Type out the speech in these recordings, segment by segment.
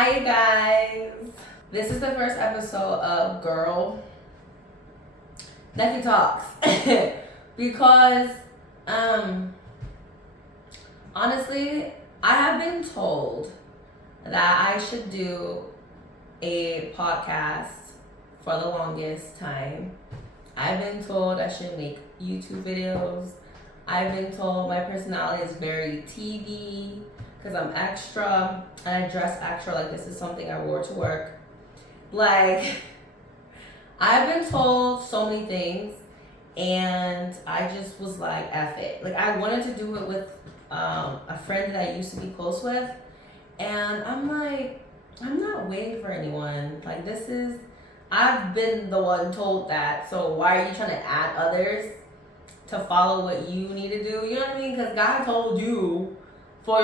Hi, you guys. This is the first episode of Girl Neffy Talks because, honestly, I have been told that I should do a podcast for the longest time. I've been told I should make YouTube videos. I've been told my personality is very TV because I'm extra and I dress extra like this is something I wore to work. Like, I've been told so many things and I just was like, F it. Like, I wanted to do it with a friend that I used to be close with, and I'm like, I'm not waiting for anyone. Like, I've been the one told that, so why are you trying to add others to follow what you need to do? You know what I mean? Because God told you for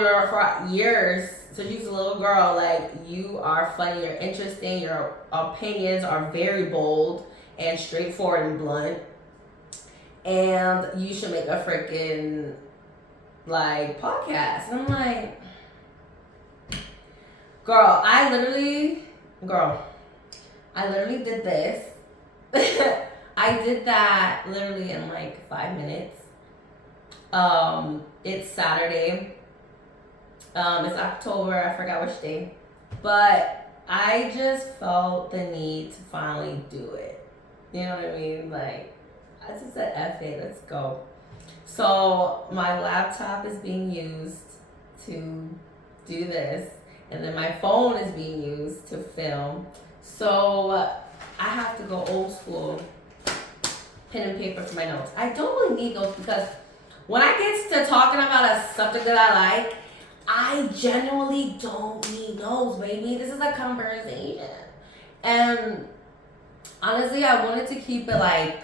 years since you was a little girl, like, you are funny, you're interesting, your opinions are very bold and straightforward and blunt, and you should make a freaking like podcast. And I'm like, girl, I literally did this. I did that literally in like 5 minutes. It's Saturday. It's October, I forgot which day. But I just felt the need to finally do it. You know what I mean? Like, I just said, F it, let's go. So my laptop is being used to do this, and then my phone is being used to film. So I have to go old school, pen and paper for my notes. I don't really need those because when I get to talking about a subject that I like, I genuinely don't need those, baby. This is a conversation. And honestly, I wanted to keep it like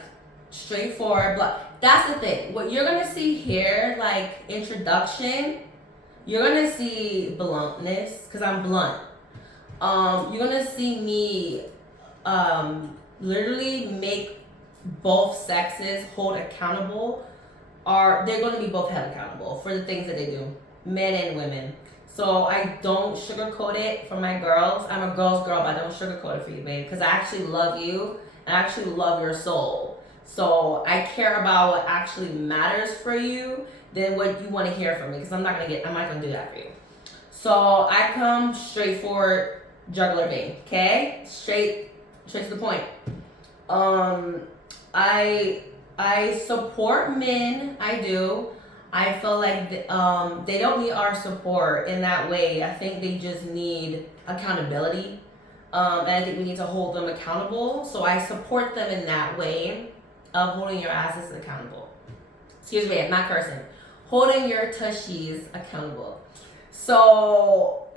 straightforward, but that's the thing. What you're gonna see here, like introduction, you're gonna see bluntness, because I'm blunt. You're gonna see me literally make both sexes hold accountable, or they're gonna be both held accountable for the things that they do, men and women. So I don't sugarcoat it for my girls. I'm a girl's girl, but I don't sugarcoat it for you, babe, because I actually love you and I actually love your soul. So I care about what actually matters for you than what you want to hear from me, because I'm not gonna do that for you. So I come straightforward, jugular vein, okay? Straight to the point. I support men. I do. I feel like they don't need our support in that way. I think they just need accountability. And I think we need to hold them accountable. So I support them in that way of holding your asses accountable. Excuse me, I'm not cursing. Holding your tushies accountable. So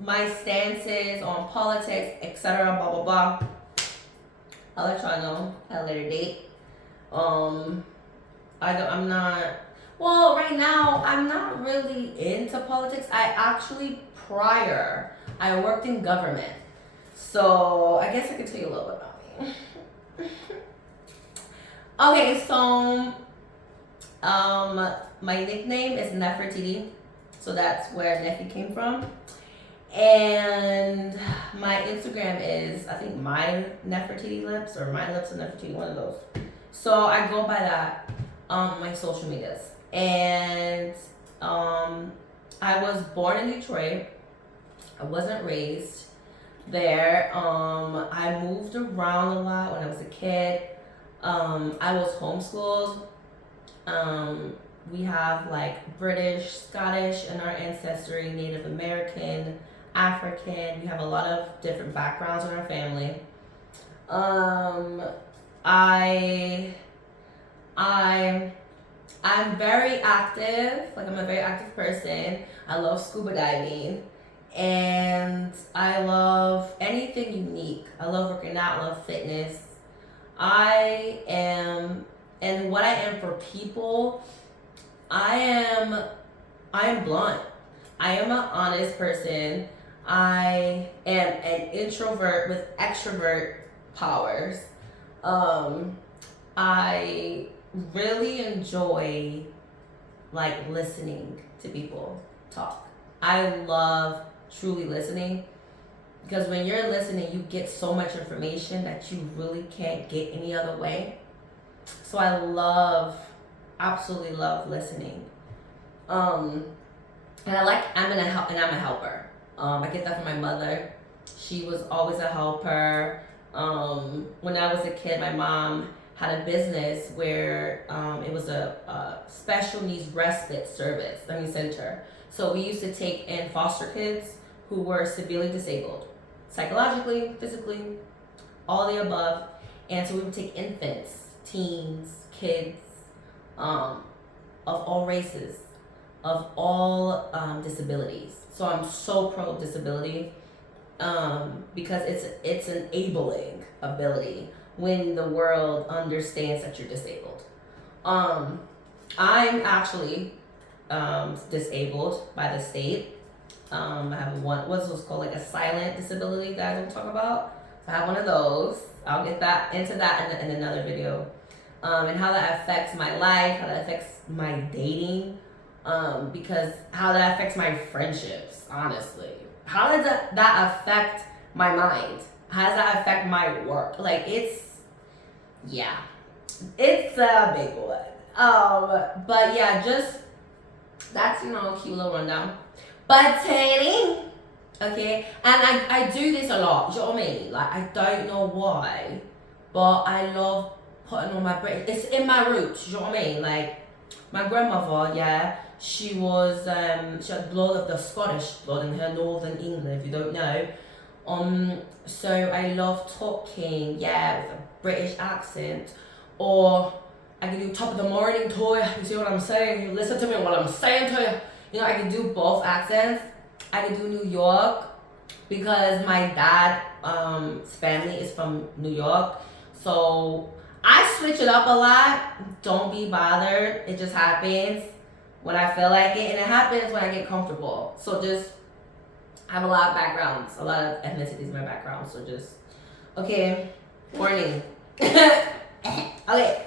my stances on politics, etc., blah blah blah, I'll let y'all know at a later date. Right now, I'm not really into politics. I worked in government. So I guess I can tell you a little bit about me. Okay, so my nickname is Nefertiti. So that's where Neffy came from. And my Instagram is, I think, my Nefertiti lips, or my lips of Nefertiti, one of those. So I go by that on my social medias. And I was born in Detroit. I wasn't raised there. I moved around a lot when I was a kid. I was homeschooled. We have like British, Scottish in our ancestry, Native American, African. We have a lot of different backgrounds in our family. I'm very active. Like, I'm a very active person. I love scuba diving, and I love anything unique. I love working out. I love fitness. And what I am for people, I am blunt. I am an honest person. I am an introvert with extrovert powers. I really enjoy like listening to people talk. I love truly listening. Because when you're listening, you get so much information that you really can't get any other way. So I absolutely love listening. And I'm a helper. I get that from my mother. She was always a helper. When I was a kid, my mom had a business where it was a special needs respite center. So we used to take in foster kids who were severely disabled, psychologically, physically, all the above. And so we would take infants, teens, kids, of all races, of all disabilities. So I'm so pro disability because it's an enabling ability when the world understands that you're disabled. I'm actually disabled by the state. I have what's called like a silent disability that I don't talk about. So I have one of those. I'll get into that in another video. And how that affects my life, how that affects my dating, because how that affects my friendships, honestly. How does that affect my mind? How does that affect my work? Like, it's a big one. But yeah, just, that's, a cute little rundown. But Tanny, okay, and I do this a lot, you know what I mean? Like, I don't know why, but I love putting on my British, it's in my roots, you know what I mean? Like, my grandmother, yeah, she had blood of the Scottish blood in her, Northern England, if you don't know. So I love talking, with a British accent, or I can do top of the morning to you. You see what I'm saying? You listen to me what I'm saying to you. You know, I can do both accents. I can do New York because my dad's family is from New York. So I switch it up a lot. Don't be bothered. It just happens when I feel like it, and it happens when I get comfortable. So just, I have a lot of backgrounds, a lot of ethnicities in my background. So just, okay, warning. Okay.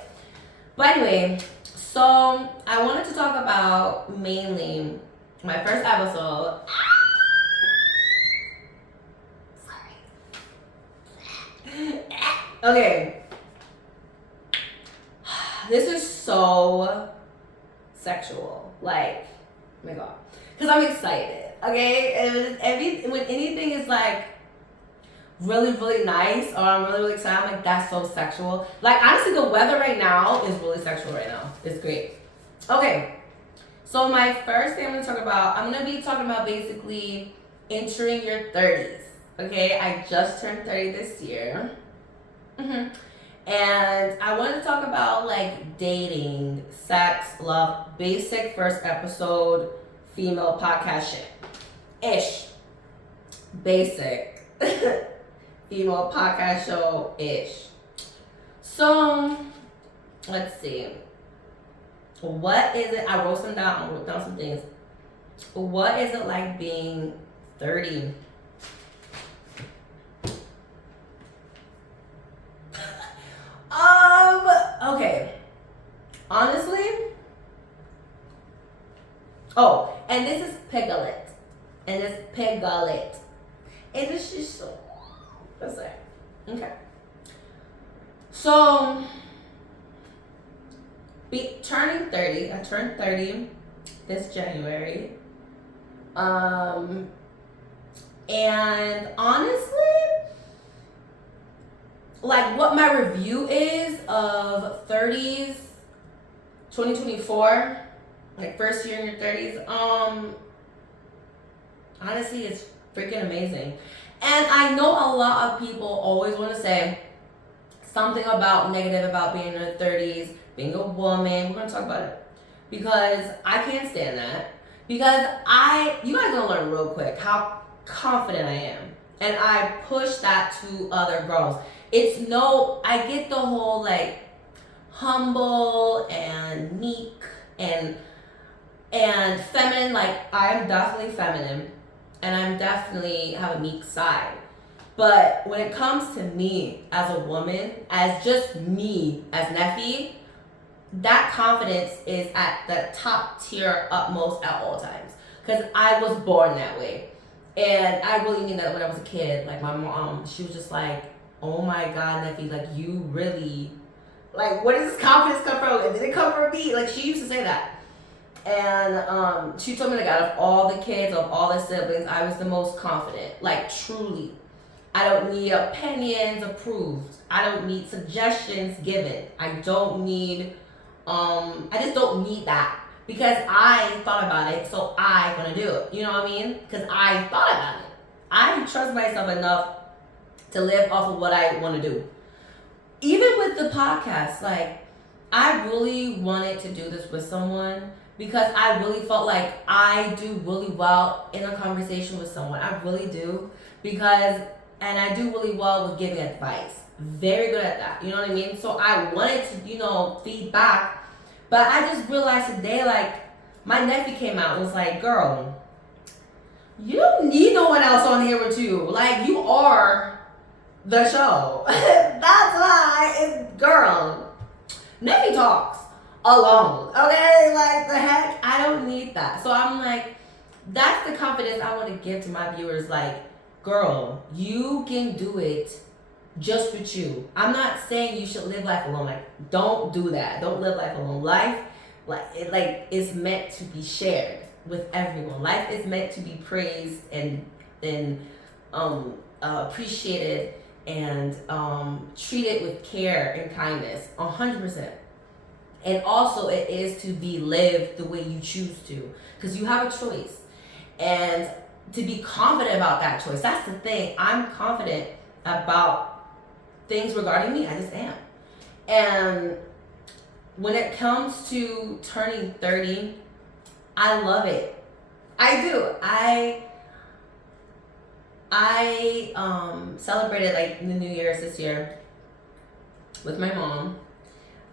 But anyway, so I wanted to talk about mainly my first episode. Sorry. Okay. This is so sexual. Like, oh my god. Because I'm excited. Okay? When anything is like really, really nice, or I'm really, really excited, I'm like, that's so sexual. Like, honestly, the weather right now is really sexual right now. It's great. Okay. So my first thing I'm going to be talking about basically entering your 30s. Okay? I just turned 30 this year. And I want to talk about like dating, sex, love, basic first episode, female podcast shit. Ish. Basic. Female podcast show ish. So, let's see. What is it? I wrote down some things. What is it like being 30? Okay. Honestly. Oh, and this is Piglet. And it's Piglet. And this is so. Let's say. Okay. So, turning 30. I turned 30 this January. And honestly, like what my review is of 30s, 2024, like first year in your 30s, honestly, it's freaking amazing. And I know a lot of people always want to say something about negative about being in their 30s, being a woman. We're going to talk about it. Because I can't stand that. Because you guys are going to learn real quick how confident I am. And I push that to other girls. I get the whole like humble and meek and feminine. Like, I'm definitely feminine. And I'm definitely have a meek side. But when it comes to me as a woman, as just me, as Neffy, that confidence is at the top tier utmost at all times. Because I was born that way. And I really mean that when I was a kid. Like my mom, she was just like, "Oh my God, Neffy, like you really, like where does this confidence come from? And did it come from me?" Like she used to say that. And she told me like out of all the kids, of all the siblings, I was the most confident. Like truly. I don't need opinions approved. I don't need suggestions given. I don't need I just don't need that. Because I thought about it, so I gonna do it. You know what I mean? Because I thought about it. I trust myself enough to live off of what I want to do. Even with the podcast, like I really wanted to do this with someone because I really felt like I do really well in a conversation with someone. I really do. Because, and I do really well with giving advice. Very good at that. You know what I mean? So I wanted to, feed back. But I just realized today, like, my Neffy came out and was like, "Girl, you don't need no one else on here with you. Like, you are the show." That's why it's, girl, Neffy talks alone. Okay? Like, the heck? I don't need that. So I'm like, that's the confidence I want to give to my viewers. Like, girl, you can do it just with you. I'm not saying you should live life alone. Like, don't do that. Don't live life alone. Life, it's meant to be shared with everyone. Life is meant to be praised and appreciated and treated with care and kindness. 100%. And also, it is to be lived the way you choose to, because you have a choice. And to be confident about that choice. That's the thing. I'm confident about things regarding me. I just am. And when it comes to turning 30, I love it. I do. I celebrated like the New Year's this year with my mom.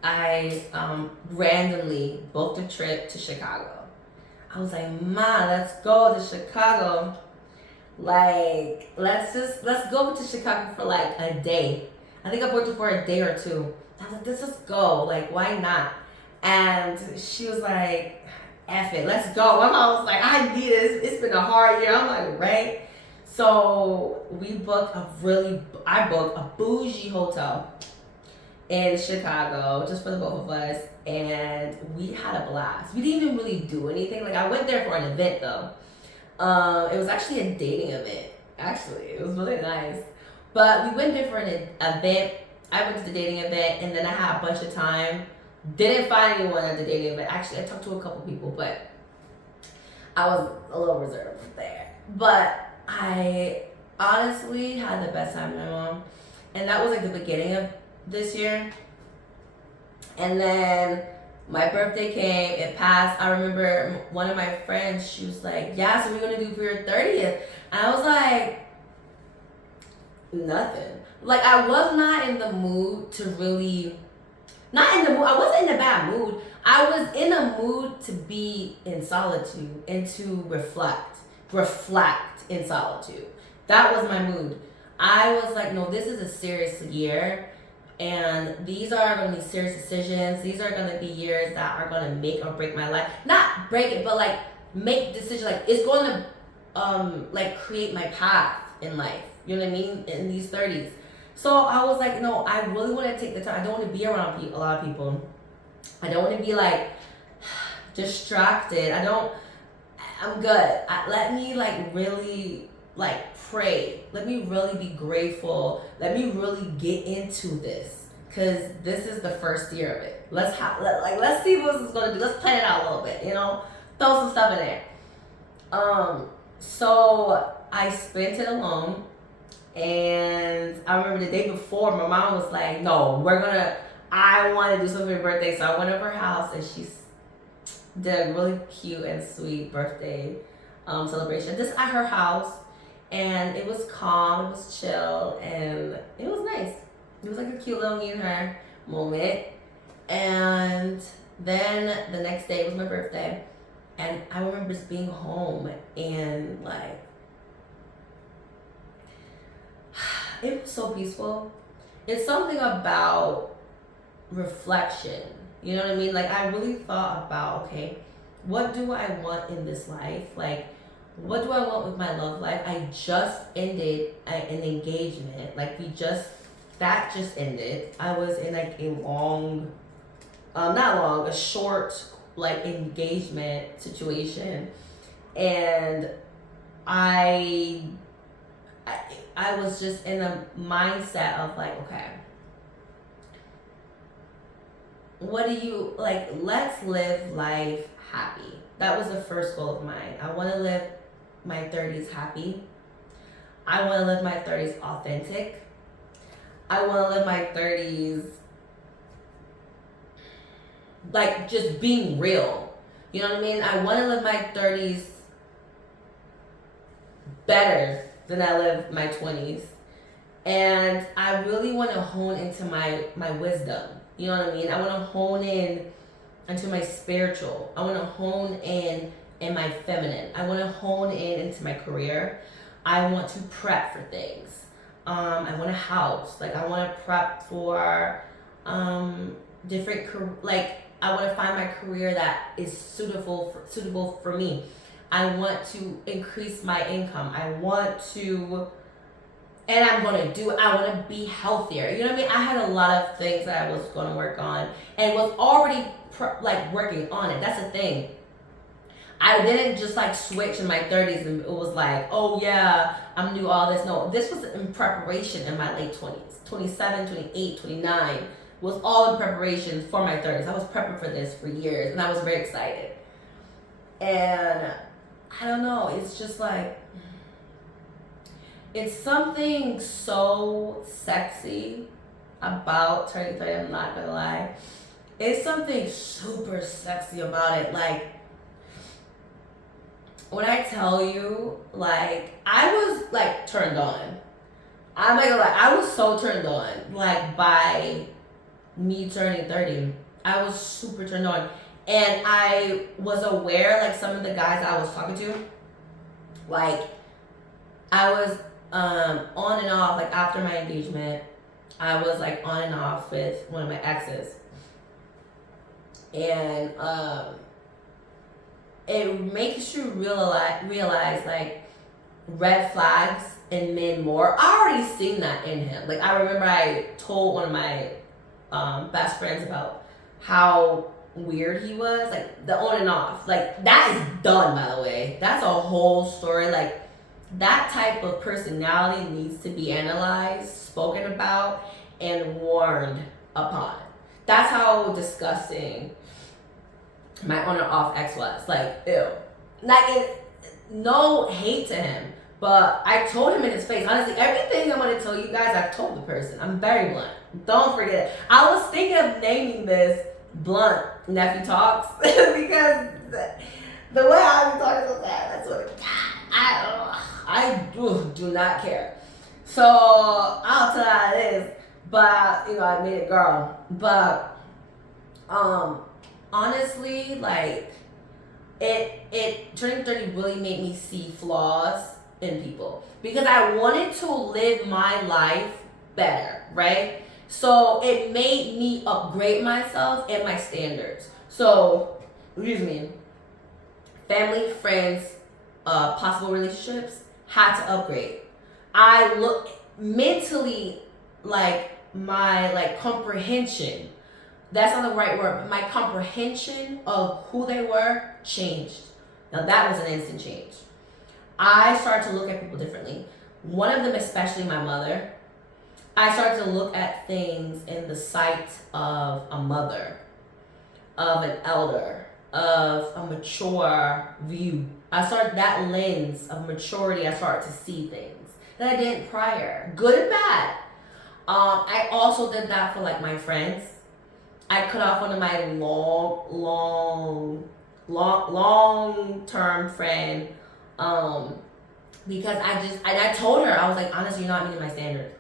I randomly booked a trip to Chicago. I was like, "Ma, let's go to Chicago. Like, let's go to Chicago for like a day." I think I booked it for a day or two. I was like, "Let's just go. Like, why not?" And she was like, "F it, let's go." My mom was like, "I need it. It's been a hard year." I'm like, right? So I booked a bougie hotel in Chicago just for the both of us, and we had a blast. We didn't even really do anything. Like, I went there for an event though. It was actually a dating event. Actually, it was really nice. But we went there for an event. I went to the dating event, and then I had a bunch of time. Didn't find anyone at the dating event. Actually, I talked to a couple people, but I was a little reserved there. But I honestly had the best time with my mom. And that was like the beginning of this year. And then my birthday came, it passed. I remember one of my friends, she was like, "Yeah, so we're gonna do for your 30th. And I was like, nothing. Like, I was not in the mood to really, not in the mood, I wasn't in a bad mood. I was in a mood to be in solitude and to reflect in solitude. That was my mood. I was like, no, this is a serious year. And these are going to be serious decisions. These are going to be years that are going to make or break my life. Not break it, but like make decisions. Like, it's going to like create my path in life. You know what I mean? In these 30s. So I was like, no, I really want to take the time. I don't want to be around a lot of people. I don't want to be like distracted. I'm good. Let me like really like pray. Let me really be grateful. Let me really get into this, because this is the first year of it. Let's see what this is gonna do. Let's plan it out a little bit. Throw some stuff in there. So I spent it alone, and I remember the day before, my mom was like, "No, I want to do something for your birthday." So I went over her house, and she did a really cute and sweet birthday celebration just at her house. And it was calm, it was chill, and it was nice. It was like a cute little me and her moment. And then the next day was my birthday. And I remember just being home and like, it was so peaceful. It's something about reflection. You know what I mean? Like, I really thought about, okay, what do I want in this life? Like, what do I want with my love life? I just ended an engagement. Like that just ended. I was in like a long, not long, a short like engagement situation, and I was just in a mindset of like, okay, what do you like? Let's live life happy. That was the first goal of mine. I want to live my 30s happy. I want to live my 30s authentic. I want to live my 30s like just being real. You know what I mean? I want to live my 30s better than I lived my 20s. And I really want to hone into my wisdom. You know what I mean? I want to hone in into my spiritual. I want to hone in my feminine. I want to hone into my career. I want to prep for things. I want a house. Like I want to prep for different like I want to find my career that is suitable for me. I want to increase my income. I want to, and I'm going to do it. I want to be healthier. You know what I mean? I had a lot of things that I was going to work on and was already like working on it. That's the thing. I didn't just like switch in my 30s and it was like, oh yeah, I'm going to do all this. No, this was in preparation in my late 20s. 27, 28, 29 was all in preparation for my 30s. I was prepping for this for years and I was very excited. And I don't know, it's just like, it's something so sexy about turning 30, I'm not gonna lie. It's something super sexy about it. Like, when I tell you, like, I was like turned on. I'm not gonna lie, I was so turned on, like, by me turning 30. I was super turned on. And I was aware, like, some of the guys I was talking to, like, I was on and off, like, after my engagement, I was, like, on and off with one of my exes. And it makes you realize, like, red flags in men more. I already seen that in him. Like, I remember I told one of my best friends about how weird he was, like the on and off, like that is done, by the way. That's a whole story. Like that type of personality needs to be analyzed, spoken about, and warned upon. That's how disgusting my on and off ex was. Like, ew. Like, no hate to him, but I told him in his face. Honestly, everything I'm gonna tell you guys, I've told the person. I'm very blunt. Don't forget it. I was thinking of naming this Blunt Neffy Talks because the way I be talking so bad, that's what I do not care. So I'll tell you how it is. But I made it girl. But honestly, like it turning 30 really made me see flaws in people because I wanted to live my life better, right? So it made me upgrade myself and my standards. So, excuse me, family, friends, possible relationships had to upgrade. I look mentally, like my comprehension. That's not the right word, but my comprehension of who they were changed. Now that was an instant change. I started to look at people differently. One of them, especially my mother. I started to look at things in the sight of a mother, of an elder, of a mature view. I started that lens of maturity. I started to see things that I didn't prior, good and bad. I also did that for like my friends. I cut off one of my long-term friend because I told her, I was like, honestly, you're not meeting my standards.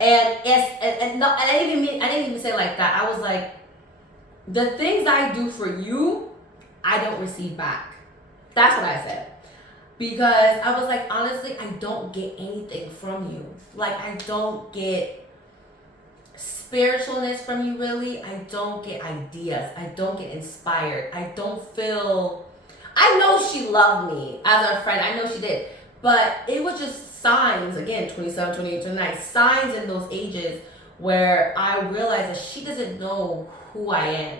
And I didn't even say it like that. I was like, the things I do for you, I don't receive back. That's what I said. Because I was like, honestly, I don't get anything from you. Like, I don't get spiritualness from you, really. I don't get ideas. I don't get inspired. I I know she loved me as a friend. I know she did. But it was just signs, again, 27, 28, 29, signs in those ages where I realized that she doesn't know who I am.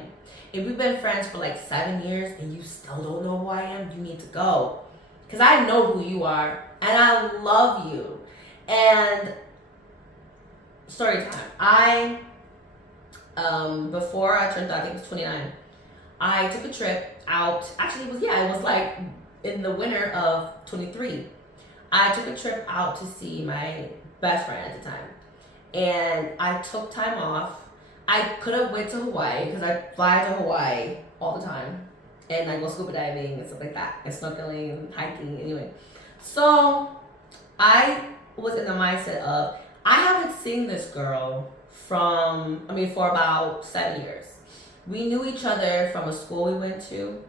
If we've been friends for like 7 years and you still don't know who I am, you need to go. Because I know who you are and I love you. And story time. Before I turned, I think it was 29, I took a trip out. Actually, it was like in the winter of 23. I took a trip out to see my best friend at the time. And I took time off. I could have went to Hawaii because I fly to Hawaii all the time. And I go scuba diving and stuff like that. And snorkeling and hiking anyway. So I was in the mindset of, I haven't seen this girl for about 7 years. We knew each other from a school we went to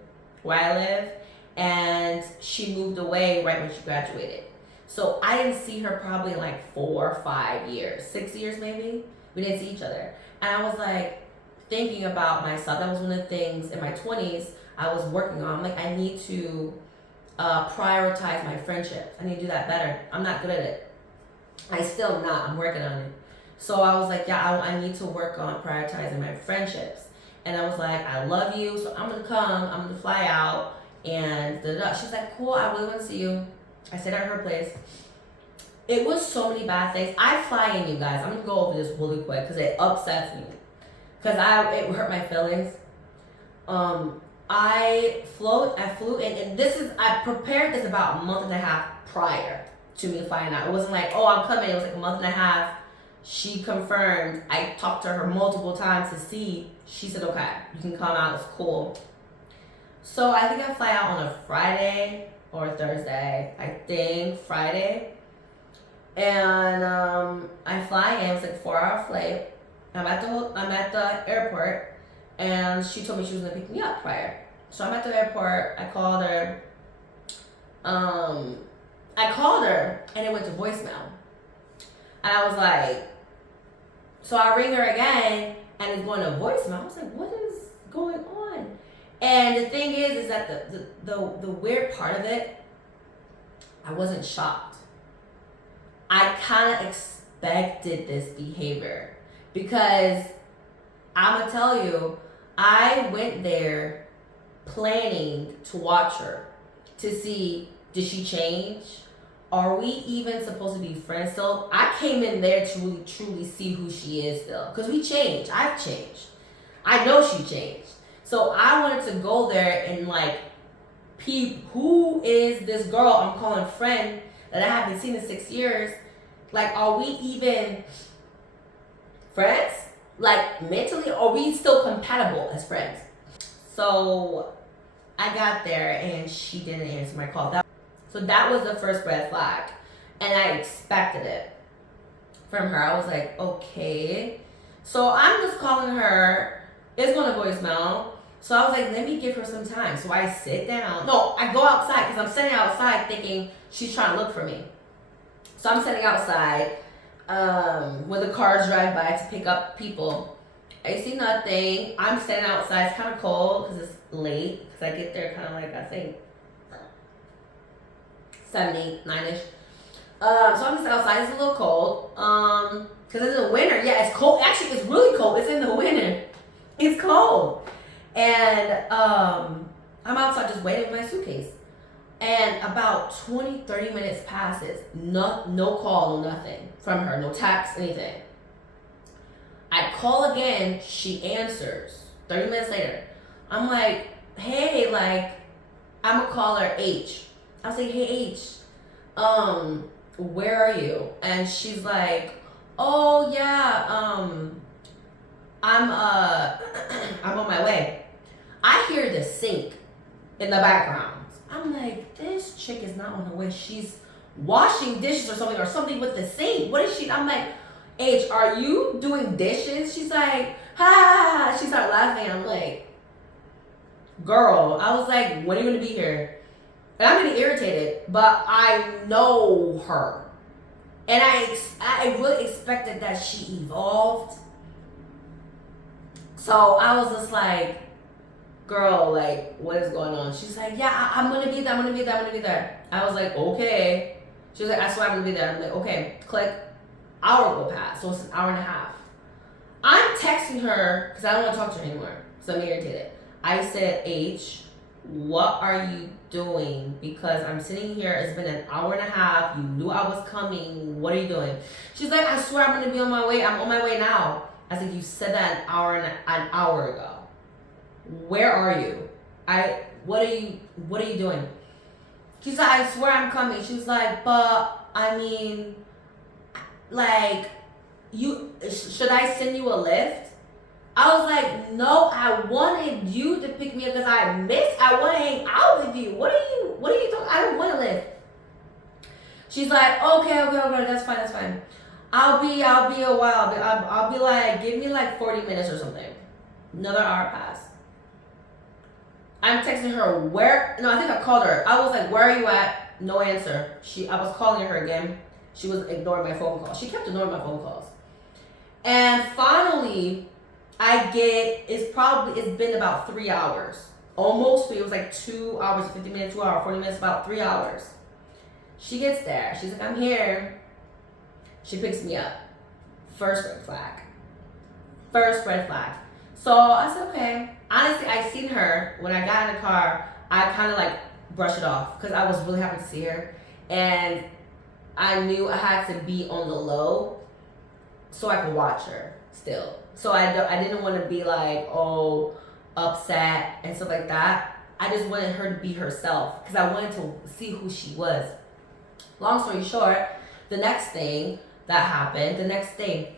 where I live, and she moved away right when she graduated. So I didn't see her probably in like 4 or 5 years, 6 years maybe. We didn't see each other. And I was like thinking about myself. That was one of the things in my 20s I was working on. I'm like, I need to prioritize my friendships. I need to do that better. I'm not good at it. I still not. I'm working on it. So I was like, yeah, I need to work on prioritizing my friendships. And I was like, I love you, so I'm gonna come, I'm gonna fly out, and da-da-da. She was like, cool, I really wanna see you. I stayed at her place. It was so many bad things. I fly in, you guys. I'm gonna go over this really quick because it upsets me. Because it hurt my feelings. I flew in, and I prepared this about a month and a half prior to me flying out. It wasn't like, oh, I'm coming. It was like a month and a half. She confirmed. I talked to her multiple times to see. She said, okay, you can come out. It's cool. So I think I fly out on a Friday or Thursday. I think Friday. And I fly in. It was like a 4-hour flight. I'm at the airport, and she told me she was gonna pick me up prior. So I'm at the airport. I called her. And it went to voicemail. And I was like, so I ring her again, and it's going to voicemail. I was like, what is going on? And the thing is that the weird part of it, I wasn't shocked. I kind of expected this behavior because I'm gonna tell you, I went there planning to watch her to see, did she change? Are we even supposed to be friends still? I came in there to really truly see who she is still. Because we changed. I've changed. I know she changed. So I wanted to go there and like peep, who is this girl I'm calling friend that I haven't seen in 6 years? Like, are we even friends? Like, mentally, are we still compatible as friends? So I got there and she didn't answer my call. So that was the first red flag. And I expected it from her. I was like, okay. So I'm just calling her. It's going to voicemail. So I was like, let me give her some time. So I sit down. No, I go outside because I'm sitting outside thinking she's trying to look for me. So I'm sitting outside when the cars drive by to pick up people. I see nothing. I'm standing outside. It's kind of cold because it's late. Because I get there kind of like, I think, 7, 8, 9-ish. So I'm just outside. It's a little cold. Because it's the winter. Yeah, it's cold. Actually, it's really cold. It's in the winter. It's cold. And I'm outside just waiting with my suitcase. And about 20, 30 minutes passes. No call, no nothing from her. No text, anything. I call again. She answers. 30 minutes later. I'm like, hey, like, I'm going to call her H. I was like, hey, H, where are you? And she's like, oh, yeah, I'm on my way. I hear the sink in the background. I'm like, this chick is not on her way. She's washing dishes or something with the sink. What is she? I'm like, H, are you doing dishes? She's like, ha. She started laughing. I'm like, girl, I was like, when are you going to be here? And I'm getting irritated, but I know her. And I really expected that she evolved. So I was just like, girl, like, what is going on? She's like, yeah, I'm gonna be there, I'm gonna be there, I'm gonna be there. I was like, okay. She was like, I swear I'm gonna be there. I'm like, okay, click, hour will pass. So it's an hour and a half. I'm texting her because I don't want to talk to her anymore. So I'm irritated. I said, H, what are you doing? Because I'm sitting here. It's been an hour and a half. You knew I was coming. What are you doing? She's like, I swear I'm gonna be on my way. I'm on my way now. I said, you said that an hour ago. Where are you? What are you doing? She's like, I swear I'm coming. She's like, but I mean, like, should I send you a lift? I was like, no, I wanted you to pick me up because I want to hang out with you. What are you talking? I don't want a lift. She's like, okay, that's fine. I'll be a while. I'll be like, give me like 40 minutes or something. Another hour passed. I'm texting her, I think I called her. I was like, where are you at? No answer. I was calling her again. She was ignoring my phone calls. She kept ignoring my phone calls. And finally, it's been about 3 hours. Almost 3. It was like 2 hours, 50 minutes, 2 hours, 40 minutes, about 3 hours. She gets there. She's like, I'm here. She picks me up. First red flag. So I said, okay. Honestly, I seen her when I got in the car. I kind of like brushed it off because I was really happy to see her. And I knew I had to be on the low so I could watch her still. So I didn't want to be like, oh, upset and stuff like that. I just wanted her to be herself because I wanted to see who she was. Long story short, the next thing that happened, the next day,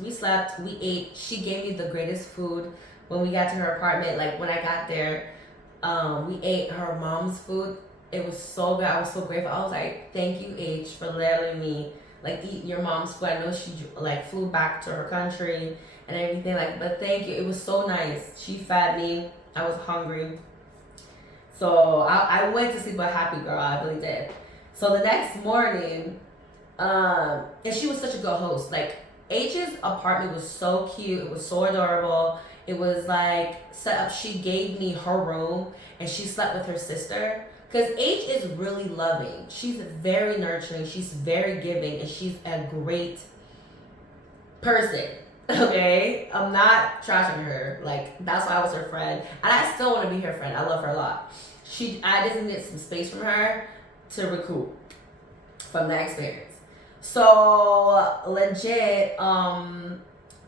we slept, we ate. She gave me the greatest food when we got to her apartment. Like when I got there, we ate her mom's food. It was so good. I was so grateful. I was like, thank you, H, for letting me like eat your mom's food. I know she like flew back to her country and everything. Like, but thank you. It was so nice. She fed me. I was hungry. So I went to sleep a happy girl. I really did. So the next morning, and she was such a good host. Like H's apartment was so cute. It was so adorable. It was like set up. She gave me her room and she slept with her sister. Because H is really loving. She's very nurturing. She's very giving. And she's a great person. Okay? I'm not trashing her. Like, that's why I was her friend. And I still want to be her friend. I love her a lot. I just needed some space from her to recoup from that experience. So, legit,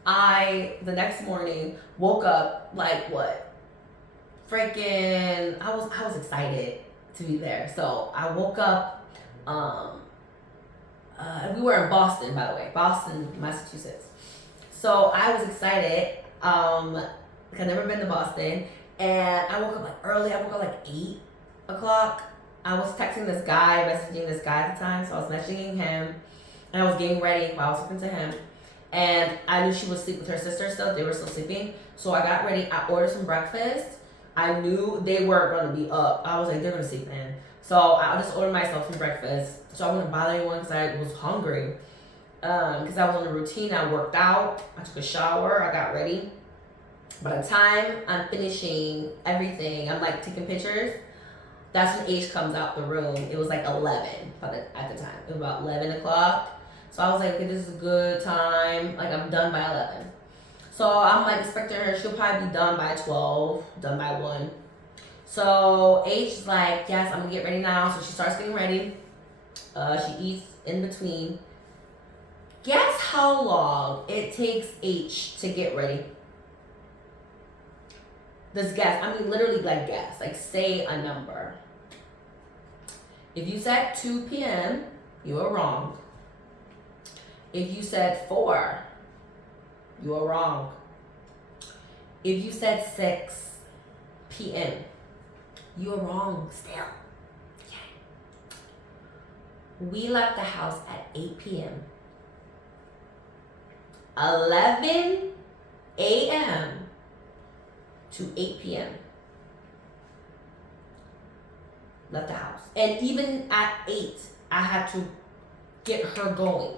I, the next morning, woke up, like, what? Freaking, I was excited to be there. So I woke up, we were in Boston, by the way, Boston, Massachusetts. So I was excited. I've never been to Boston, and I woke up like early. I woke up like 8 o'clock. I was texting this guy, messaging this guy at the time. So I was messaging him, and I was getting ready while I was talking to him. And I knew she was asleep with her sister still. They were still sleeping. So I got ready. I ordered some breakfast. I knew they weren't going to be up. I was like, they're going to sleep in. So I just ordered myself some breakfast. So I wouldn't bother anyone because I was hungry. Because I was on a routine. I worked out. I took a shower. I got ready. By the time I'm finishing everything, I'm like taking pictures. That's when H comes out the room. It was like 11 at the time. It was about 11 o'clock. So I was like, okay, this is a good time. Like, I'm done by 11. So I'm like expecting her, she'll probably be done by 12, done by 1. So H is like, yes, I'm gonna get ready now. So she starts getting ready. She eats in between. Guess how long it takes H to get ready? Just guess. I mean, literally like guess. Like say a number. If you said 2 p.m., you were wrong. If you said 4, you are wrong. If you said 6 p.m., you are wrong still. Okay. We left the house at 8 p.m. 11 a.m. to 8 p.m. Left the house. And even at 8, I had to get her going.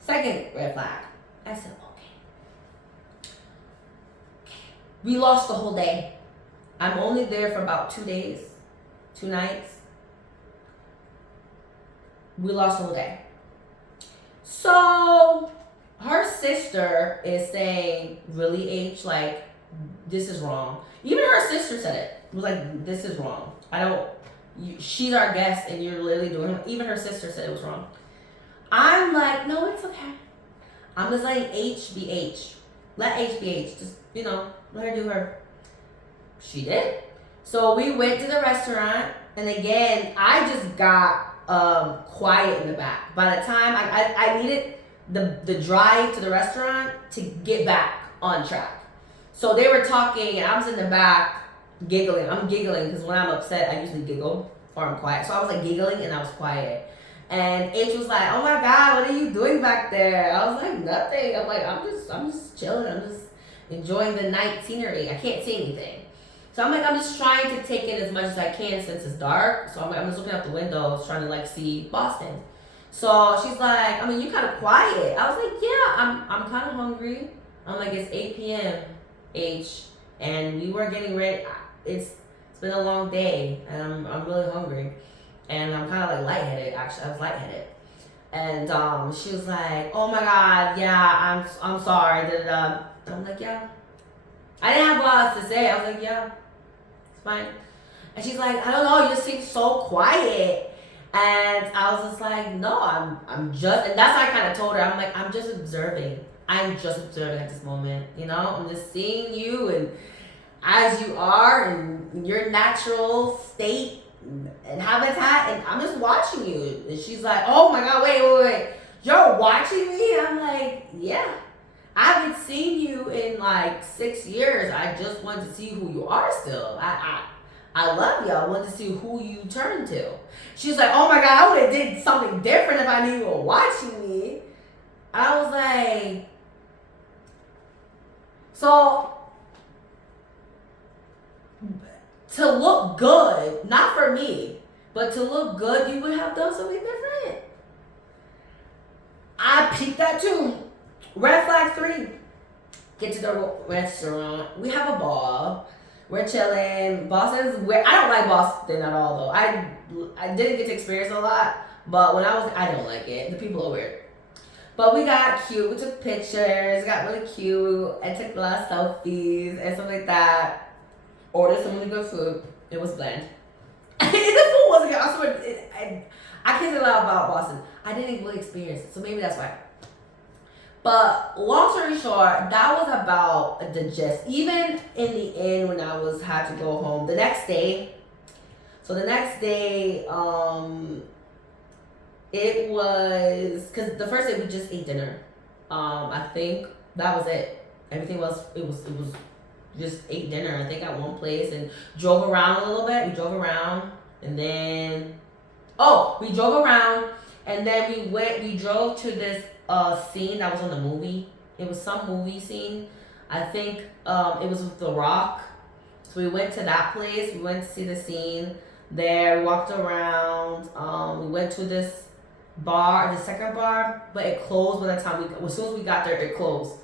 Second red flag. I said, okay. We lost the whole day. I'm only there for about 2 days, 2 nights. We lost the whole day. So her sister is saying, really, H, like, this is wrong. Even her sister said it. It was like, this is wrong. She's our guest and you're literally doing it. Even her sister said it was wrong. I'm like, no, it's okay. I'm just letting H be H. Let H be H. Just, let her do her. She did. So we went to the restaurant, and again, I just got quiet in the back. By the time I needed the drive to the restaurant to get back on track. So they were talking, and I was in the back giggling. I'm giggling because when I'm upset, I usually giggle or I'm quiet. So I was like giggling and I was quiet. And H was like, "Oh my God, what are you doing back there?" I was like, "Nothing." I'm like, I'm just chilling. I'm just enjoying the night scenery. I can't see anything. So I'm like, I'm just trying to take it as much as I can since it's dark. So I'm just looking out the window, trying to like see Boston. So she's like, I mean, you kind of quiet. I was like, yeah, I'm kind of hungry. I'm like, it's 8 p.m. H, and we were getting ready. It's been a long day, and I'm really hungry, and I'm kind of like lightheaded. Actually, I was lightheaded, and she was like, oh my God, yeah, I'm sorry. I'm like, yeah. I didn't have a lot to say. I was like, yeah, it's fine. And she's like, I don't know, you just seem so quiet. And I was just like, no, I'm just, and that's how I kind of told her. I'm like, I'm just observing. I'm just observing at this moment, I'm just seeing you and as you are in your natural state and habitat, and I'm just watching you. And she's like, oh my God, wait, you're watching me? And I'm like, yeah. I haven't seen you in like 6 years. I just wanted to see who you are still. I love you. I wanted to see who you turn to. She's like, oh my God, I would have did something different if I knew you were watching me. I was like, so to look good, not for me, but to look good, you would have done something different. I peeped that too. Red flag 3. Get to the restaurant. We have a ball. We're chilling. Boston's where I don't like Boston at all though. I didn't get to experience a lot, but when I don't like it. The people are weird. But we got cute. We took pictures. Got really cute. And took a lot of selfies and stuff like that. Ordered some really good food. It was bland. The food wasn't good. I swear, I can't say a lot about Boston. I didn't really experience it, so maybe that's why. But long story short, that was about the gist. Even in the end, when I had to go home the next day. So the next day, it was because the first day we just ate dinner. I think that was it. Everything was it was just ate dinner. I think at one place and drove around a little bit. We drove around and then we drove around and then we drove to this scene that was on the movie. It was some movie scene. I think it was with The Rock. So we went to that place. We went to see the scene there. We walked around. We went to this bar, the second bar, but it closed by the time as soon as we got there, it closed.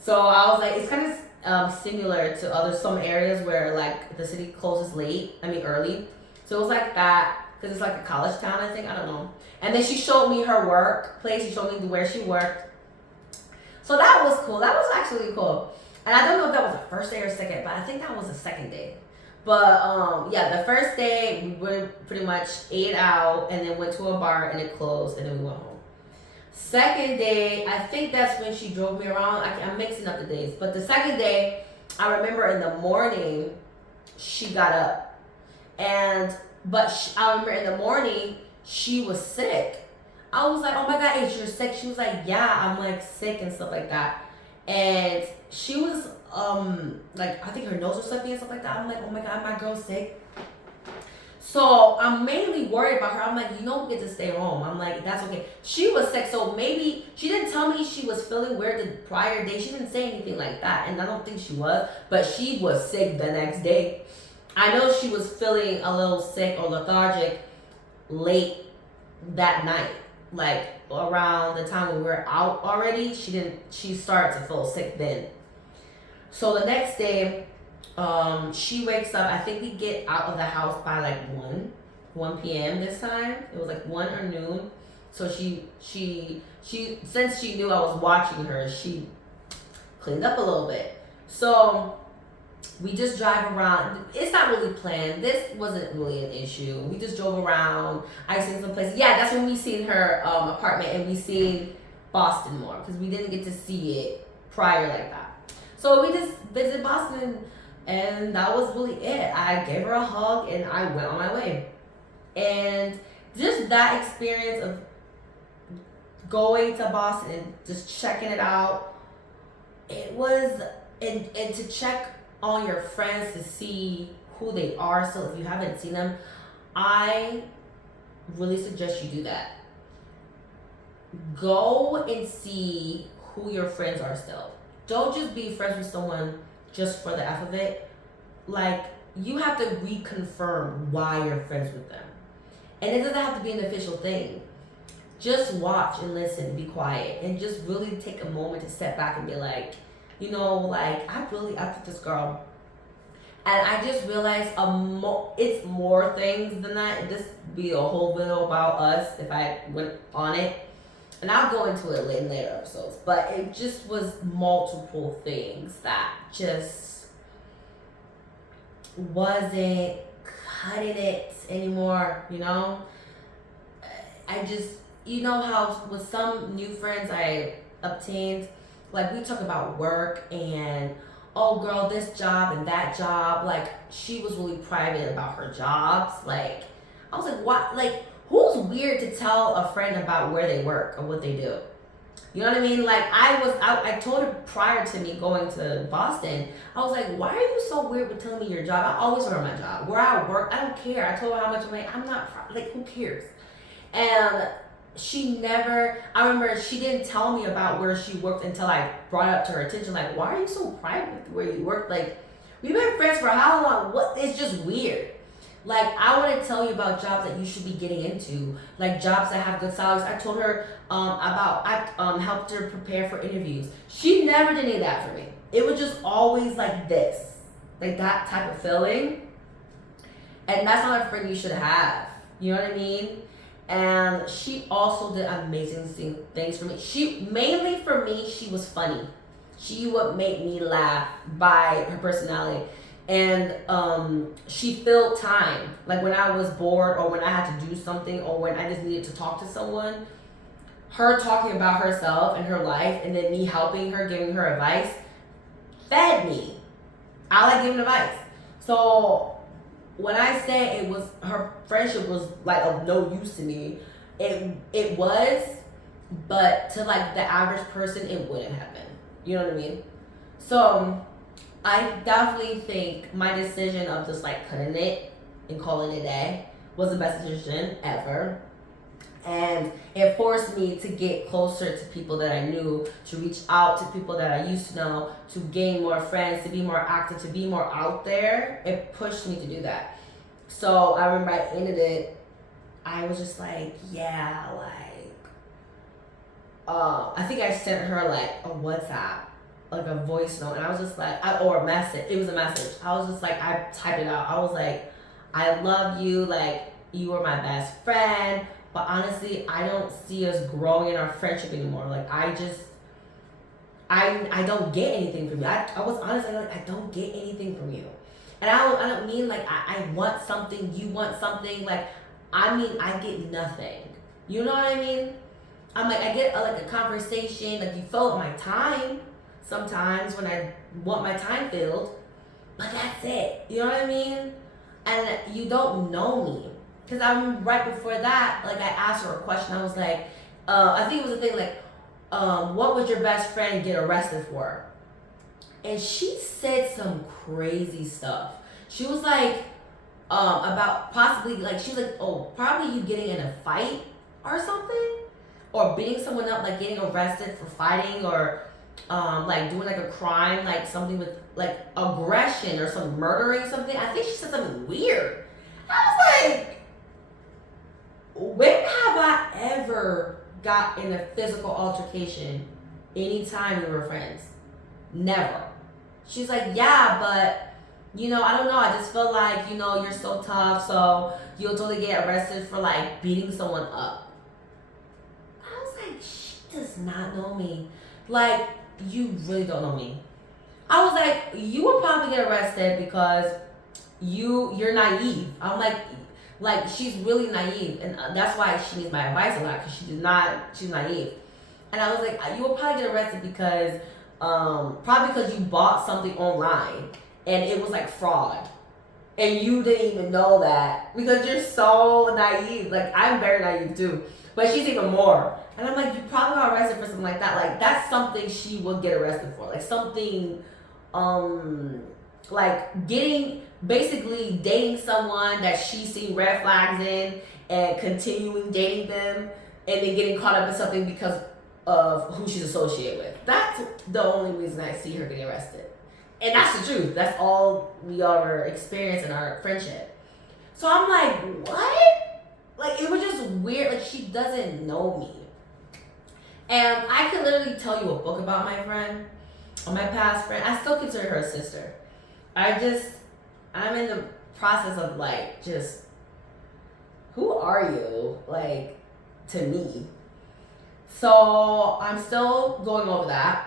So I was like, it's kind of similar to some areas where like the city closes early. So it was like that because it's like a college town, I think. I don't know. And then she showed me her workplace. She showed me where she worked. So that was cool. That was actually cool. And I don't know if that was the first day or second, but I think that was the second day. But the first day we were pretty much ate out and then went to a bar and it closed and then we went home. Second day, I think that's when she drove me around. I'm mixing up the days. But the second day, I remember in the morning, she got up. I remember in the morning, she was sick. I was like, oh my God, H, you're sick? She was like, yeah, I'm like sick and stuff like that. And she was like, I think her nose was stuffy and stuff like that. I'm like, oh my God, my girl's sick. So I'm mainly worried about her. I'm like, we get to stay home. I'm like, that's okay. She was sick, so maybe she didn't tell me she was feeling weird the prior day. She didn't say anything like that, and I don't think she was, but she was sick the next day. I know she was feeling a little sick or lethargic late that night, like around the time when we were out already. She started to feel sick then. So the next day, she wakes up. I think we get out of the house by like 1 p.m. this time. It was like 1 or noon. So she since she knew I was watching her, she cleaned up a little bit. So we just drive around. It's not really planned. This wasn't really an issue. We just drove around. I seen some places. Yeah, that's when we seen her apartment, and we seen Boston more because we didn't get to see it prior like that. So we just visited Boston, and that was really it. I gave her a hug, and I went on my way. And just that experience of going to Boston and just checking it out, it was, and to check on your friends to see who they are. So if you haven't seen them, I really suggest you do that. Go and see who your friends are still. Don't just be friends with someone just for the F of it. Like, you have to reconfirm why you're friends with them. And it doesn't have to be an official thing. Just watch and listen, be quiet, and just really take a moment to step back and be like, you know, like, I really after this girl. And I just realized it's more things than that. This be a whole video about us if I went on it. And I'll go into it in later episodes. But it just was multiple things that just wasn't cutting it anymore, you know? I just, you know how with some new friends I obtained, like we talk about work and, oh girl, this job and that job. Like, she was really private about her jobs. Like, I was like, what? Like, who's weird to tell a friend about where they work or what they do? You know what I mean? Like, I told her prior to me going to Boston, I was like, why are you so weird with telling me your job? I always told her my job. Where I work, I don't care. I told her how much I make. I'm not, like, who cares? And she never, I remember she didn't tell me about where she worked until I brought it up to her attention. Like, why are you so private with where you work? Like, we've been friends for how long? What? It's just weird. Like, I want to tell you about jobs that you should be getting into, like jobs that have good salaries. I told her I helped her prepare for interviews. She never did any of that for me. It was just always like this, like that type of feeling. And that's not a friend you should have. You know what I mean? And she also did amazing things for me. Mainly for me, she was funny. She would make me laugh by her personality. And she filled time. Like when I was bored or when I had to do something or when I just needed to talk to someone, her talking about herself and her life and then me helping her, giving her advice, fed me. I like giving advice. So when I say it was, her friendship was like of no use to me, it was, but to like the average person, it wouldn't have been. You know what I mean? So I definitely think my decision of just like cutting it and calling it a day was the best decision ever. And it forced me to get closer to people that I knew, to reach out to people that I used to know, to gain more friends, to be more active, to be more out there. It pushed me to do that. So I remember I ended it, I was just like, yeah, like, I think I sent her like a WhatsApp, like a voice note, and I was just like, or a message. It was a message. I was just like, I typed it out. I was like, I love you. Like, you were my best friend. But honestly, I don't see us growing in our friendship anymore. Like, I don't get anything from you. I was honest. I don't get anything from you. And I don't mean like I want something, you want something. Like, I mean, I get nothing. You know what I mean? I'm like, I get like a conversation. Like, you fill up my time sometimes when I want my time filled. But that's it. You know what I mean? And you don't know me. Because I'm right before that, like, I asked her a question. I was like, I think it was a thing like, what would your best friend get arrested for? And she said some crazy stuff. She was like, about possibly, like, she was like, oh, probably you getting in a fight or something? Or beating someone up, like getting arrested for fighting or, like, doing, like, a crime, like, something with, like, aggression or some murdering something. I think she said something weird. I was like, when have I ever got in a physical altercation anytime we were friends? Never. She's like, yeah, but, I don't know. I just feel like, you're so tough, so you'll totally get arrested for, like, beating someone up. I was like, she does not know me. Like, you really don't know me. I was like, you will probably get arrested because you're naive. I'm like she's really naive, and that's why she needs my advice a lot, because she's naive. And I was like, you will probably get arrested because probably because you bought something online and it was like fraud, and you didn't even know that because you're so naive. Like, I'm very naive too, but she's even more. And I'm like, you probably got arrested for something like that. Like, that's something she would get arrested for. Like, something, like basically dating someone that she's seen red flags in and continuing dating them and then getting caught up in something because of who she's associated with. That's the only reason I see her getting arrested. And that's the truth. That's all we ever experienced in our friendship. So I'm like, what? Like, it was just weird. Like, she doesn't know me. And I could literally tell you a book about my friend, or my past friend. I still consider her a sister. I'm in the process of, like, just, who are you? Like, to me. So I'm still going over that.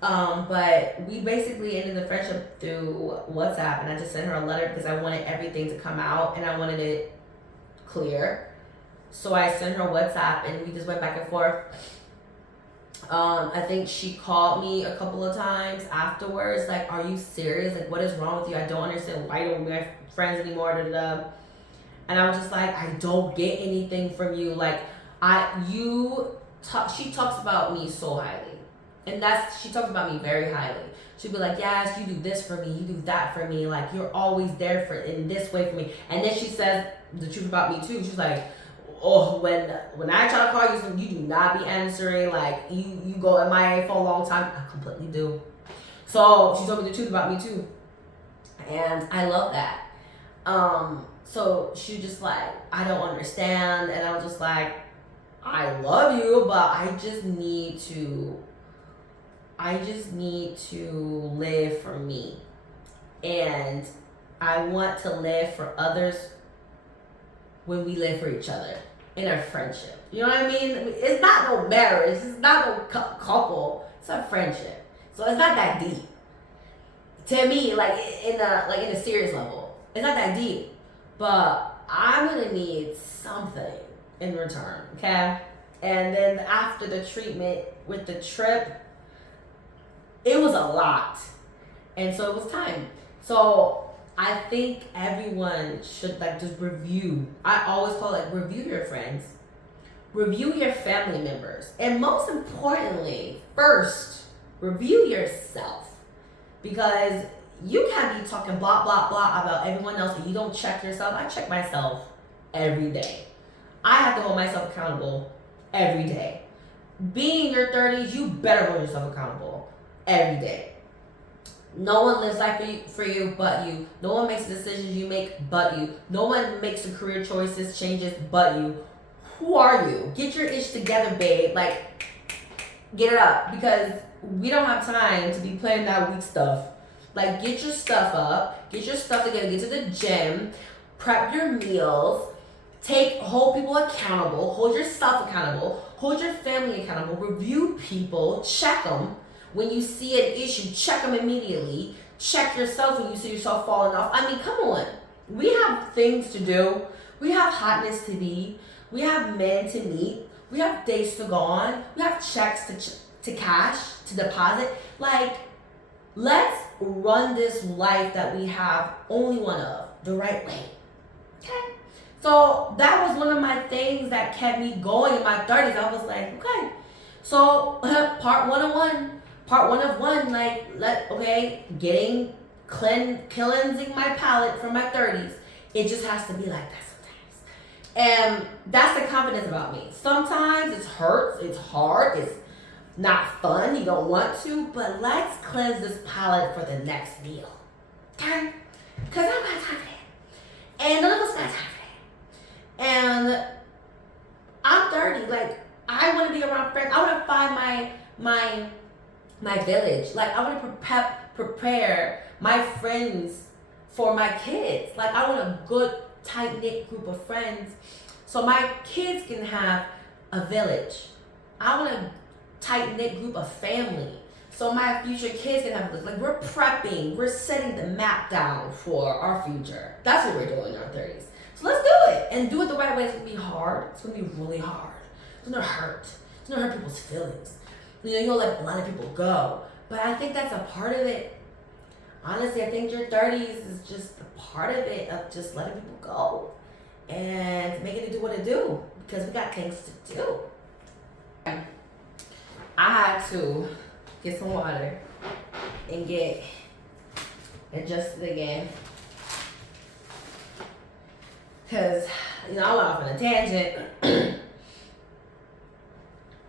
But we basically ended the friendship through WhatsApp, and I just sent her a letter because I wanted everything to come out and I wanted it clear. So I sent her WhatsApp and we just went back and forth. I think she called me a couple of times afterwards, like, are you serious? Like, what is wrong with you? I don't understand why you don't be friends anymore. Da, da, da. And I was just like, I don't get anything from you. Like, she talks about me so highly. And she talks about me very highly. She'd be like, yes, you do this for me, you do that for me, like, you're always there in this way for me. And then she says the truth about me too. She's like, oh, when I try to call you, you do not be answering, like, you go MIA for a long time. I completely do. So she told me the truth about me too. And I love that. So she just like, I don't understand. And I was just like, I love you, but I just need to live for me. And I want to live for others when we live for each other in a friendship. You know what I mean? It's not no marriage. It's not no couple. It's a friendship. So it's not that deep. To me, like in a serious level, it's not that deep. But I'm gonna need something in return, okay? And then after the treatment with the trip, it was a lot. And so it was time. So I think everyone should like just review. I always call it review your friends, review your family members, and most importantly, first, review yourself. Because you can't be talking blah, blah, blah about everyone else and you don't check yourself. I check myself every day. I have to hold myself accountable every day. Being in your 30s, you better hold yourself accountable every day. No one lives life for you but you. No one makes the decisions you make but you. No one makes the career choices, changes but you. Who are you? Get your ish together, babe. Like, get it up. Because we don't have time to be playing that weak stuff. Like, get your stuff up. Get your stuff together. Get to the gym. Prep your meals. Hold people accountable. Hold yourself accountable. Hold your family accountable. Review people. Check them. When you see an issue, check them immediately. Check yourself when you see yourself falling off. I mean, come on. We have things to do. We have hotness to be. We have men to meet. We have dates to go on. We have checks to cash, to deposit. Like, let's run this life that we have only one of the right way. Okay? So that was one of my things that kept me going in my 30s. I was like, okay. So part one of one, like, cleansing my palate from my 30s. It just has to be like that sometimes. And that's the confidence about me. Sometimes it hurts, it's hard, it's not fun, you don't want to, but let's cleanse this palate for the next meal. Okay? Because I don't got time for that. And none of us got time for that. And I'm 30, like, I want to be around friends. I want to find my village. Like, I want to prepare my friends for my kids. Like, I want a good, tight-knit group of friends so my kids can have a village. I want a tight-knit group of family so my future kids can have a village. Like, we're prepping, we're setting the map down for our future. That's what we're doing in our 30s. So let's do it, and do it the right way. It's gonna be hard. It's gonna be really hard. It's gonna hurt. It's gonna hurt people's feelings. You're gonna let a lot of people go. But I think that's a part of it. Honestly, I think your 30s is just a part of it, of just letting people go and making it do what it do, because we got things to do. I had to get some water and get adjusted again, because, I went off on a tangent.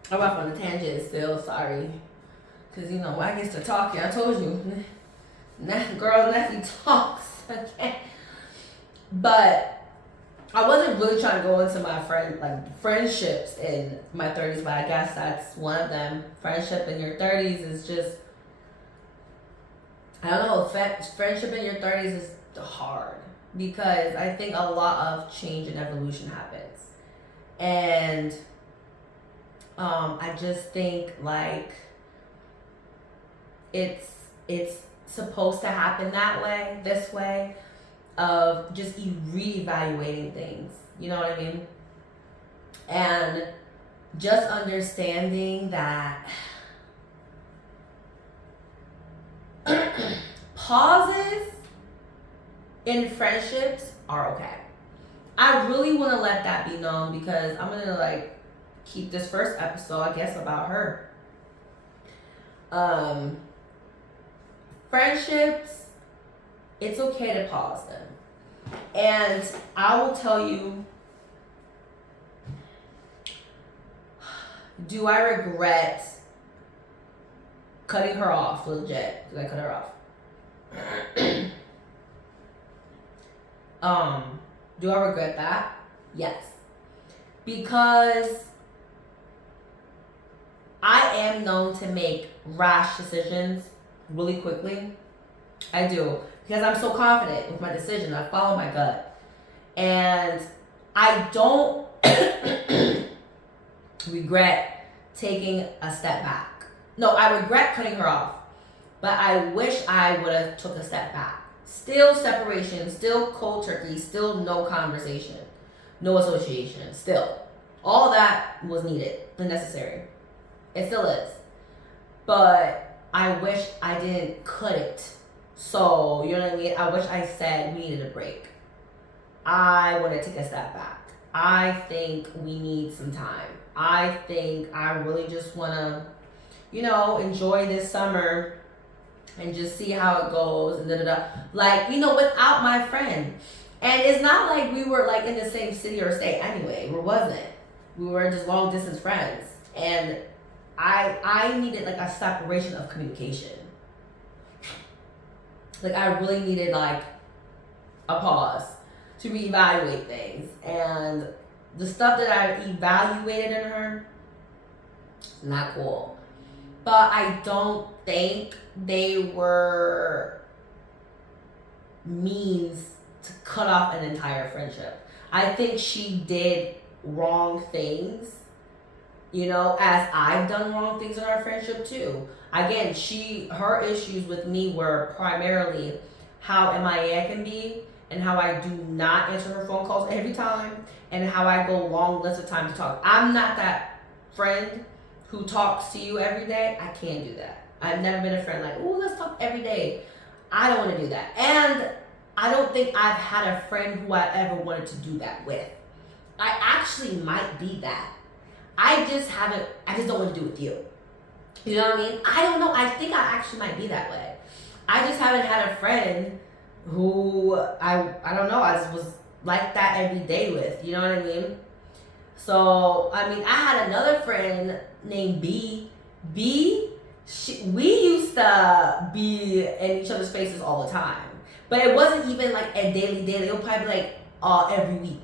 I went off on a tangent still, sorry. Because, when I get to talking, I told you, girl Neffy talks, okay? But I wasn't really trying to go into my friendships in my 30s, but I guess that's one of them. Friendship in your 30s is just, I don't know, friendship in your 30s is hard, because I think a lot of change and evolution happens. And I just think, like, it's supposed to happen that way, this way, of just reevaluating things. You know what I mean? And just understanding that pauses in friendships are okay. I really want to let that be known, because I'm going to, keep this first episode, I guess, about her. Friendships, it's okay to pause them. And I will tell you, do I regret cutting her off? Legit, did I cut her off? Do I regret that? Yes. Because I am known to make rash decisions really quickly. I do. Because I'm so confident with my decision. I follow my gut. And I don't regret taking a step back. No, I regret cutting her off. But I wish I would have took a step back. Still separation, still cold turkey, still no conversation, no association, still. All that was needed and necessary. It still is. But I wish I didn't cut it. So, you know what I mean? I wish I said we needed a break. I want to take a step back. I think we need some time. I think I really just want to, enjoy this summer and just see how it goes and without my friend. And it's not like we were in the same city or state anyway. We wasn't. We were just long distance friends. And I needed a separation of communication. I really needed a pause to reevaluate things. And the stuff that I evaluated in her, not cool. But I don't think they were means to cut off an entire friendship. I think she did wrong things, as I've done wrong things in our friendship too. Again, her issues with me were primarily how MIA I can be, and how I do not answer her phone calls every time, and how I go long lists of time to talk. I'm not that friend who talks to you every day. I can't do that. I've never been a friend let's talk every day. I don't want to do that. And I don't think I've had a friend who I ever wanted to do that with. I actually might be that. I just don't want to do it with you. You know what I mean? I don't know. I think I actually might be that way. I just haven't had a friend who I don't know, I just was like that every day with. You know what I mean? So, I had another friend named B. We used to be in each other's faces all the time. But it wasn't even a daily. It would probably be every week,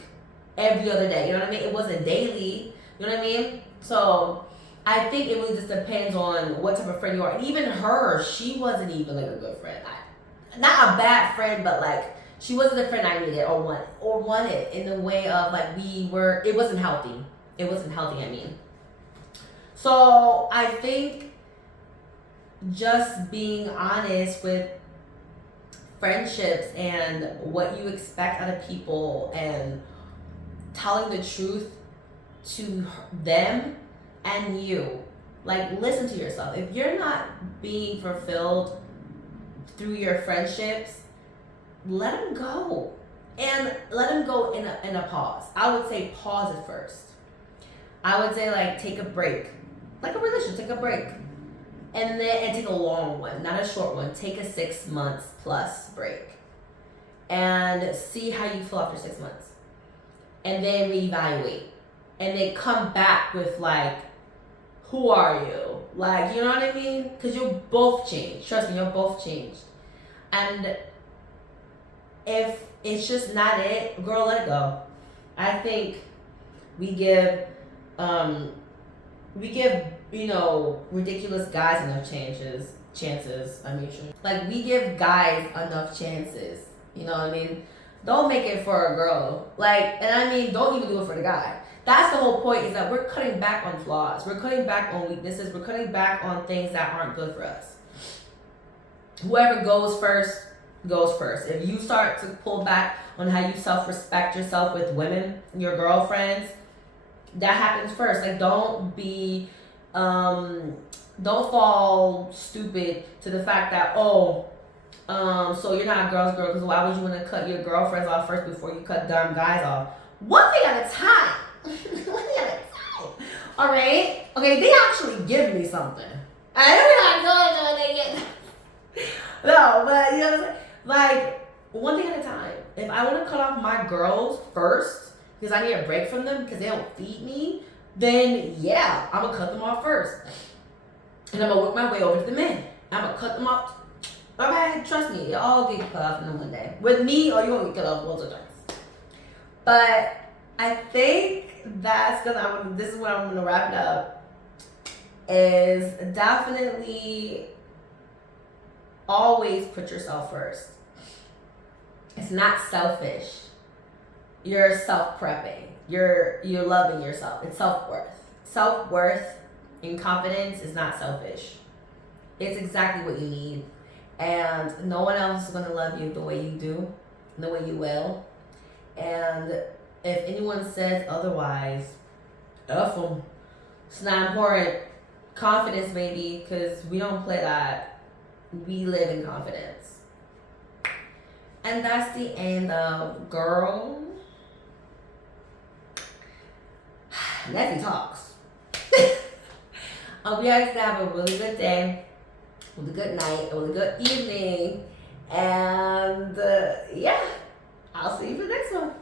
every other day. You know what I mean? It wasn't daily. You know what I mean? So I think it really just depends on what type of friend you are. And even her, she wasn't even like a good friend. Not a bad friend, but like she wasn't the friend I needed or wanted in the way of like it wasn't healthy. It wasn't healthy, I mean. So I think just being honest with friendships and what you expect out of people and telling the truth to them and you. Like, listen to yourself. If you're not being fulfilled through your friendships, let them go. And let them go in a pause. I would say pause it first. I would say, like, take a break. Like a relationship, take a break. And take a long one, not a short one. Take a 6 months plus break. And see how you feel after 6 months. And then reevaluate. And then come back with, like, who are you? Like, you know what I mean? Because you'll both change. Trust me, you'll both change. And if it's just not it, girl, let it go. I think we give, ridiculous guys enough chances. I mean, like, we give guys enough chances. You know what I mean? Don't make it for a girl. Like, and I mean, don't even do it for the guy. That's the whole point, is that we're cutting back on flaws. We're cutting back on weaknesses. We're cutting back on things that aren't good for us. Whoever goes first, goes first. If you start to pull back on how you self-respect yourself with women, your girlfriends, that happens first. Like, don't fall stupid to the fact that, so you're not a girl's girl, because why would you want to cut your girlfriends off first before you cut dumb guys off? One thing at a time. One thing at a time. All right? Okay, they actually give me something. I know we're not going to get no, but you know what I'm saying? Like, one thing at a time. If I want to cut off my girls first, because I need a break from them because they don't feed me, then yeah, I'm going to cut them off first. And I'm going to work my way over to the men. I'm going to cut them off. Okay, trust me, y'all get cut off in one day. With me, or you won't get cut off loads of times. But I think this is what I'm going to wrap it up, is definitely always put yourself first. It's not selfish. You're self-prepping. You're loving yourself. It's self-worth. Self-worth and confidence is not selfish. It's exactly what you need. And no one else is going to love you the way you do, the way you will. And if anyone says otherwise, F them. It's not important. Confidence, maybe, because we don't play that. We live in confidence. And that's the end of Girl. Neffy talks. Hope you guys have a really good day, with a good night, with a good evening. And yeah, I'll see you for the next one.